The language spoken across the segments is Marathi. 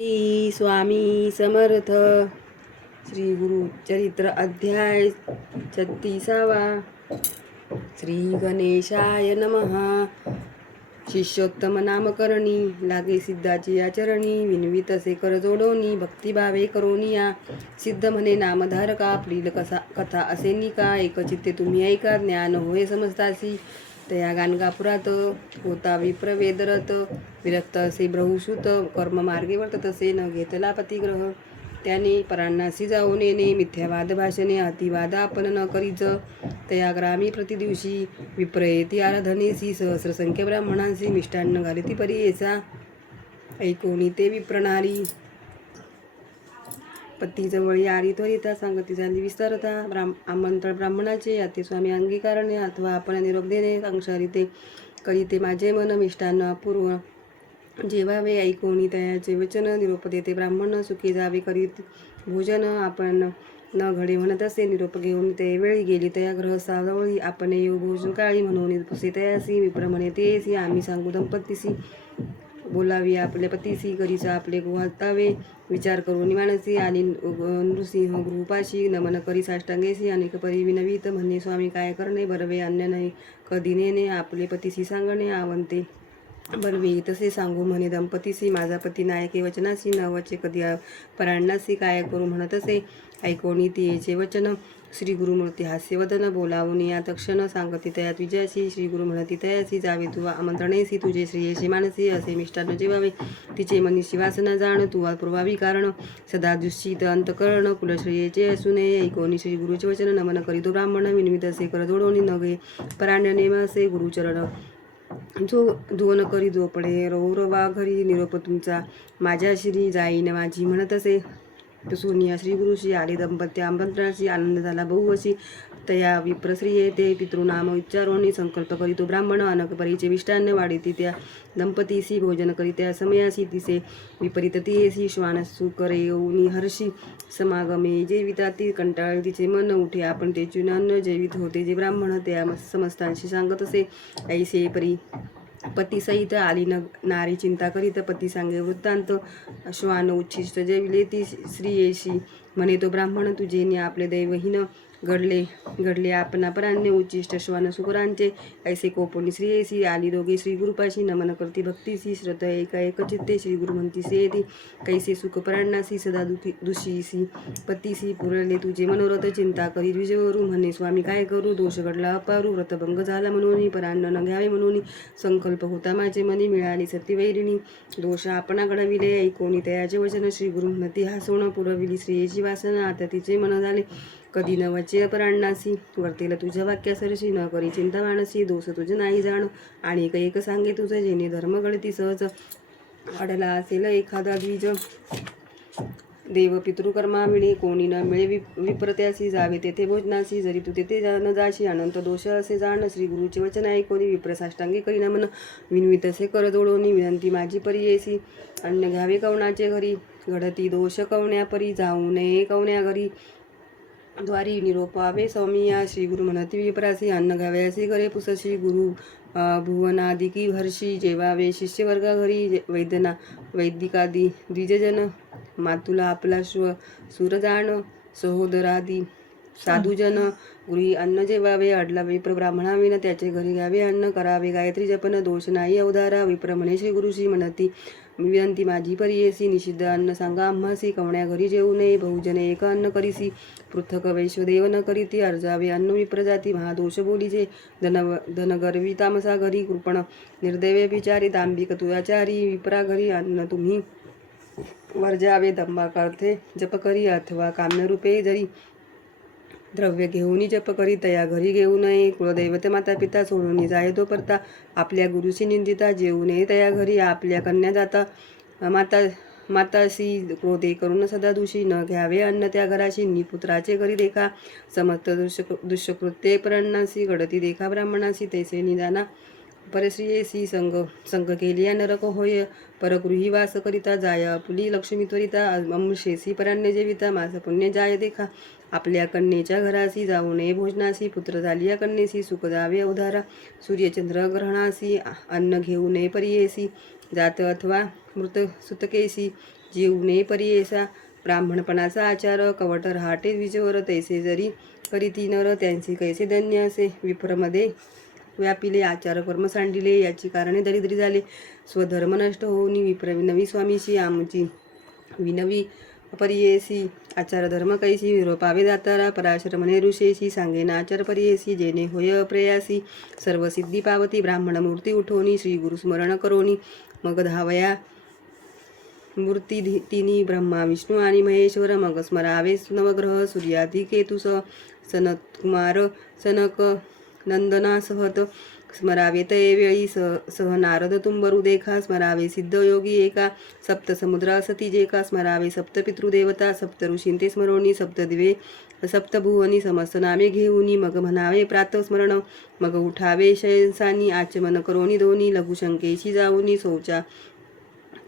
श्री स्वामी समर्थ. श्री गुरु चरित्र अध्याय 36वा. श्री गणेशाय नमः. शिष्योत्तम नामकरणी लागे सिद्धाची या चरणी, विनवी तसे कर जोडोनी, भक्तिभावे करोनी या सिद्ध म्हणे नामधारका. आपली कथा असे निका, एकचित्ते तुम्ही ऐका, ज्ञान होय समजतासी. तया गाणगापुरात होता विप्रवेदरत, विरक्त असे ब्रहुसूत, कर्ममार्गे वर्तत असे न घेतला पतिग्रह. त्याने परांनासी जाऊन नेणे, मिथ्यावाद भाषणे, अतिवाद आपण न करीच. तया ग्रामी प्रतिदिवशी विप्रयेती आराधनेसी, सहस्रसंख्य ब्राह्मणांसी मिष्टान्न घालिती परियेचा. ऐकोनी ते विप्रनारी, पतीजवळी आरी त्वरिता, सांगती झाली विस्तारता. आमंत्रण ब्राह्मणाचे, याते स्वामी अंगीकारणे, अथवा आपण निरोप देणे, अंशारिते करीते माझे मन, मिष्टान्न अपूर्व जेवावे. ऐकोनी तयाचे वचन, निरोप देते ब्राह्मण, सुखी जावे करीत भोजन. आपण न घडे म्हणत असे, निरोप घेऊन ते वेळी गेली तया ग्रहस्थाजवळी. आपण येऊ भोजन काळी, म्हणून पुसे तयासी. विप्र म्हणे तेसी, आम्ही सांगू दंपतीसी, बोलावी आपल्या पतीसी, करीचा आपले गुहातावे. विचार करून मानसी आली नृसिंह गृहपाशी, नमन करी साष्टांगेसी, अनेक परी विनवीत म्हणे स्वामी काय करणे, बरवे अन्य नाही कधी नेणे, आपले पतीसी सांगणे आवंते बरवे तसे सांगू म्हणे दंपतीसी. माझा पती नायके वचनासी, न वचे कधी परांनासी, काय करू म्हणत असे. ऐकोनी तियेचे वचन, श्री गुरुमूर्ती हास्यवदन, बोलावून या तक्षण, सांगती तयात विजयासी. श्री गुरु म्हणती तयासी, जावे तू आमंत्रणेसी, तुझे श्रेयसी मानसी, असे मिष्टान्न जेवावे. तिचे मनीषी वासना जाण, तू पुरवावी कारण, सदा दुश्चित अंतकरण, कुलश्रेयेचे असू नये. ऐकोनी श्री गुरुचे वचन, नमन करीतो ब्राह्मण, विनवित असे कर जोडोनी, न गे पराण्य नेम असे गुरुचरण. धुवन करी झोपडे रौरवा घरी, निरोप तुमचा माझ्या श्री जाईन माझी म्हणत असे. सोनिया श्री गुरुशी आले दंपत्य आमंत्रणाशी, आनंद झाला बहुवशी. तया विप्रश्री येते, पितृनाम उच्चारोनी, संकल्प करीतो ब्राह्मण, अनक परीचे विष्टान्न वाढीती त्या दंपतीसी, भोजन करीत्या समयासी. तिसे विपरीत तियेसी, श्वान सुकर येऊनी हर्षी, समागमे जेविता ती. कंटाळ तिचे मन, उठे आपण ते अन्न जेवित होते जे ब्राह्मण, त्या समस्तांशी सांगत असे. ऐसे परी पतीसहित आली नारी चिंता करीत, पती सांगे वृत्तांत. श्वान उच्छिष्ट जेविले ती स्त्रियेशी, म्हणे तो ब्राह्मण तुझे ने आपले दैवहीन घडले आपणा परान्य उच्चिष्ट श्वान सुकरांचे. ऐसे कोपोनी स्त्रियेसी आली दोघे श्री गुरुपाशी, नमन करती भक्तीसी, श्रद्धा एका एक चित्ते. श्री गुरु म्हणती सेती, कैसे सुख परांनासी, सदा दुषीसी पतीसी, पुरले तुझे मनोरथ, चिंता करी विजयवरू, म्हणे स्वामी काय करू, दोष घडला अपारू, व्रतभंग झाला म्हणून, परान्न न घ्यावे म्हणून, संकल्प होता माझे मनी, मिळाली सती वैरिणी, दोष आपणा घडविले. ऐकोनी तयाचे वचन, श्री गुरु म्हणती हसून, पुरविली स्त्रियेची वासना, आता तिचे मन झाले कधी न वचे परांनासी. वर्तेल तुझ्या वाक्यासरशी, न करी चिंता मानसी, दोष तुझे नाही जाण, आणि एक सांगे तुझं, जेणे धर्म घडती सहज. अडला असेल एखादा द्विज, देव पितृकर्माविणी, कोणी न मिळे विप्रत्यासी, जावे तेथे भोजनासी, जरी तू तेथे न जाशी, अनंत दोष असे जाण. श्री गुरुचे वचन ऐकोनी विप्र साष्टांगी करी नमन, विनवित असे कर जोडोनी, विनंती माझी परियेसी. अन्न घ्यावे कवणाचे घरी, घडती दोष कवण्या परी, जाऊ नये कवण्या घरी द्वारी, निरोपावे स्वामिया. श्री गुरु म्हणती विप्रासी, अन्न घ्यावे असे करे पुसशी, गुरु भुवनादिकी हर्षी, जेवावे शिष्यवर्गा घरी, वैदिकादी द्विजजन, मातुला आपला सुरजान, सहोदरादी साधुजन, गृही अन्न जेवावे. अडला विप्र ब्राह्मणाविन, त्याचे घरी घ्यावे अन्न, करावे गायत्री जपन, दोष नाही अवधारा. विप्र म्हणे श्री गुरुशी, म्हणती विनंती माझी परियेसी, निषिद्ध अन्न सांगा आम्हासी, कवण्या घरी जेवू नये, बहुजन एक अन्न करीसी, पृथक वैश्वदेव न करीती, अर्जावे अन्न विप्रजाती, महादोष बोलीचे, धनगर्वी तामसा घरी, कृपण निर्दैव विचारी, दांभिक तुयाचारी, विप्रा घरी अन्न तुम्ही वर्जावे, दंभाकार्थे जप करी, अथवा काम्यरूपे जरी द्रव्य घेऊन जप करी, तया घरी घेऊ नये, कुलदैवत माता पिता सोडून जाय तो परता, आपल्या गुरुशी निंदिता, जेवू नये तया घरी, आपल्या कन्या जाता माताशी, क्रोधे करून सदा दूषी, न घ्यावे अन्न त्या घराशी, निपुत्राचे घरी देखा, समस्त दुष्कृत्ये परांनासी, घडती देखा ब्राह्मणासी, तैसे निदाना परश्रियेसी, संग केलिया नरक होय, परगृही वास करिता, जाय आपुली लक्ष्मी त्वरिता, अमृषेसी पराण्य जेविता, माझ पुण्य जाय देखा, आपल्या कन्येच्या घरासी, जाऊ नये भोजनासी, पुत्र झालिया कन्येसी, सुख जावे अवधारा, सूर्यचंद्र ग्रहणासी, अन्न घेऊ नये परियेसी, जात अथवा मृत सुतकेसी, जीवने परियेसा ब्राह्मणपणाचा आचार कवट रहाटे विजवर तैसे जरी करीती नर त्यांचे कैसे धन्य असे विप्रमध्ये व्यापिले आचार कर्म सांडिले याची कारणे दरिद्री झाले स्वधर्म नष्ट होऊन विप्र विनवी स्वामीशी आमची विनवी परियेसी आचार धर्म कैसी विरोपावे जातारा पराशर म्हणे ऋषेशी सांगेना आचार परियेसी जेणे होय प्रयासी सर्व सिद्धी पावती ब्राह्मण मूर्ती उठवणी श्री गुरु स्मरण करोनी मग धावया मूर्ती तिनी ब्रह्मा विष्णू आणि महेश्वर मग स्मरावे नवग्रह सूर्यादी केतुस सनतकुमार सनक नंदना सहत स्मरावे तये वेळी सह नारद तुंबरू देखा स्मरावे सिद्ध योगी एका सप्त समुद्र असती जेका स्मरावे सप्त पितृदेवता सप्त ऋषींते स्मरोणी सप्तदिवे सप्तभुवनी समस्त नामे घेऊनी मग म्हणावे प्रातस्मरण मग उठावे शयनसानी आचमन करोनी दोन्ही लघुशंकेशी जाऊनी शौचा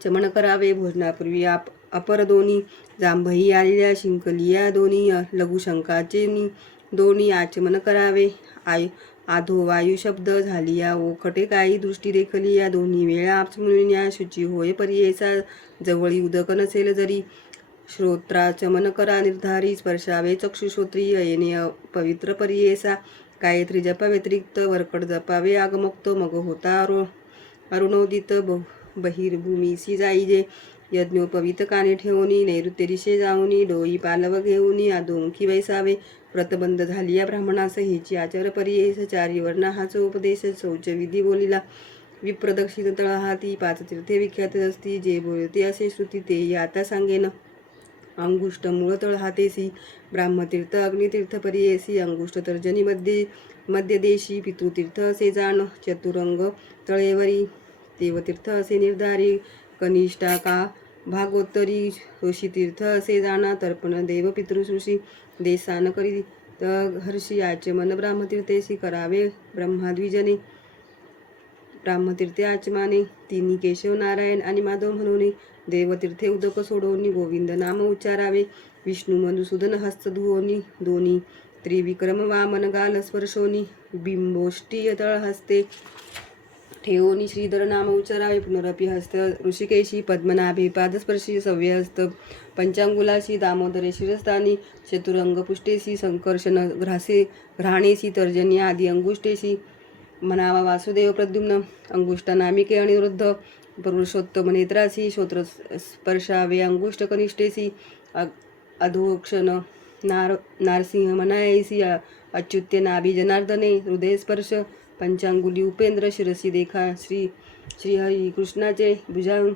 चमन करावे भोजनापूर्वी अपर दोन्ही जांभई आलेल्या शिंकलिया दोन्ही लघुशंकाचे दोन्ही आचमन करावे आधो वायू शब्द झालिया ओखटे काही दृष्टी देखली या दोन्ही वेळा आचमनिया शुची होय परियेसा जवळी उदक नसेल जरी श्रोत्राचमन करा निर्धारी स्पर्शावे चक्षुश्रोत्रिय येणे पवित्र परियेसा गायत्री जपा व्यतिरिक्त वरकड जपावे आगमोक्त मग होता अरुणोदित बहिर्भूमीसी जाईजे यज्ञोपवित काने ठेवूनी नैऋत्य दिशे जाऊनी डोई पालव घेऊनी आदोमुखी वैसावे व्रतबंध झाली या ब्राह्मणास हेची आचार परियेस चारी वर्ण हाच उपदेश शौच विधी बोलिला विप्रदक्षिण तळ हाती पाच तीर्थे विख्यात असती जे बोलते असे श्रुती ते आता सांगेन अंगुष्ट मूळ तळ हातेसी ब्राह्मतीर्थ अग्नितीर्थ परियेसी अंगुष्ट तर्जनी मध्यदेशी पितृतीर्थ असे जाण चतुरंग तळेवरी देवतीर्थ असे निर्धारी कनिष्ठा का भागोत्तरी ऋषीतीर्थ असे जाणा तर्पण देव पितृऋषी देसान करी हर्षी आचमन ब्राह्मतीर्थेसी करावे ब्रह्माद्विजने ब्राह्मतीर्थे आचमाने तिन्ही केशव नारायण आणि माधव म्हणून देवतीर्थे उदक सोडवणी गोविंद नाम उच्चारावे विष्णू मधुसूदन हस्त धुवोनी दोन्ही त्रिविक्रम वामन गाल स्पर्शोनी बिंबोष्टी तळ हस्ते ठेवोनी श्रीधर नाम उच्चारावे पुनरपी हस्त ऋषिकेशी पद्मनाभे पादस्पर्शी सव्यहस्त पंचांगुलाशी दामोदरे शिरस्थानी चतुरंग पुष्टेशी संकर्षण घ्राणेशी तर्जनी आदी अंगुष्टेशी म्हणावा वासुदेव प्रद्युम्न अंगुष्ट नामिके अनिरुद्ध पुरुषोत्तम नेत्रासी श्रोत्र स्पर्शावे अंगुष्ट कनिष्ठेसी अधोक्षण नारसिंह मनायसी अच्युत्य नाभी जनार्दने हृदय स्पर्श पंचांगुली उपेंद्र शिरसी देखा श्रीहरी कृष्णाचे भुजांग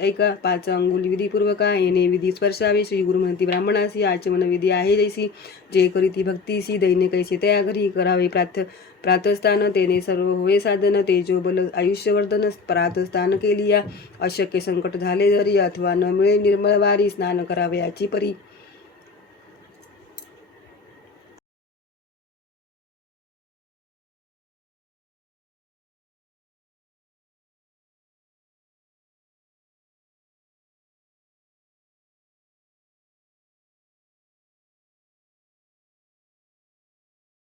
ऐका पाच अंगुली विधीपूर्वका येणे विधी स्पर्शावे श्री गुरु म्हणती ब्राह्मणासी आचमन विधी आहे जैसी जे करीती भक्तीसी दैन्य कैसे त्या घरी करावे प्रातस्थान तेने सर्व होय साधन तेजो बल आयुष्यवर्धन प्रातस्थान केली या अशक्य संकट झाले जरी अथवा न मिळे निर्मळ वारी स्नान करावे याची परी